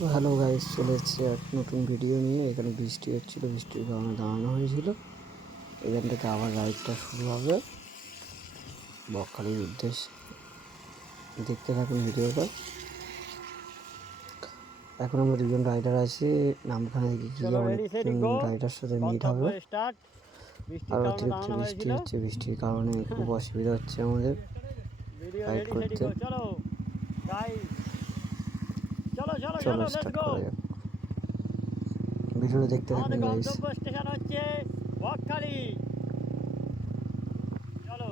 তো hello guys, চলে এসেছি এক নতুন ভিডিও নিয়ে। এখানে বৃষ্টি হচ্ছিল, বৃষ্টির কারণে দাঁড়ানো হয়েছিল। এখান থেকে আবার রাইডটা শুরু হবে বকখালির উদ্দেশ্যে। দেখতে থাকুন ভিডিওটা। এখন আমরা দুজন রাইডার আছি, নামখানা দিকে গিয়ে অনেকজন রাইডার সাথে মিট হবে। আর অতিরিক্ত বৃষ্টি হচ্ছে, বৃষ্টির কারণে খুব অসুবিধা হচ্ছে আমাদের রাইড করতে। চলো স্টার্ট করা যাক, ভিডিওটা দেখতে থাকুন গাইস। স্টেশন হচ্ছে বকখালি। চলো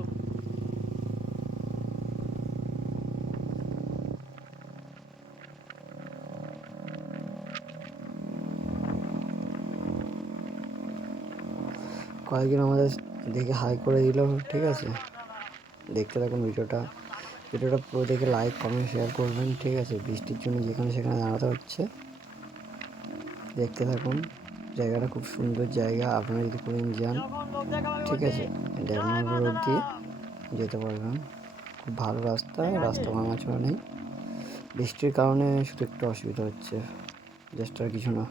কয়েকজন আমাদের দেখে হাই করে দিল, ঠিক আছে। দেখতে থাকুন ভিডিওটা পুরো দেখে লাইক কমেন্ট শেয়ার করবেন, ঠিক আছে। বৃষ্টির জন্য যেখানে সেখানে দাঁড়াতে হচ্ছে। দেখতে থাকুন, জায়গাটা খুব সুন্দর জায়গা। আপনারা যদি কোনোদিন যান, ঠিক আছে, ড্যামনগর অবধি যেতে পারবেন। খুব ভালো রাস্তা, রাস্তা ভাঙাচোরা নেই। বৃষ্টির কারণে শুধু একটু অসুবিধা হচ্ছে, জাস্ট আর কিছু না।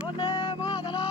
বন্দে মাতরম।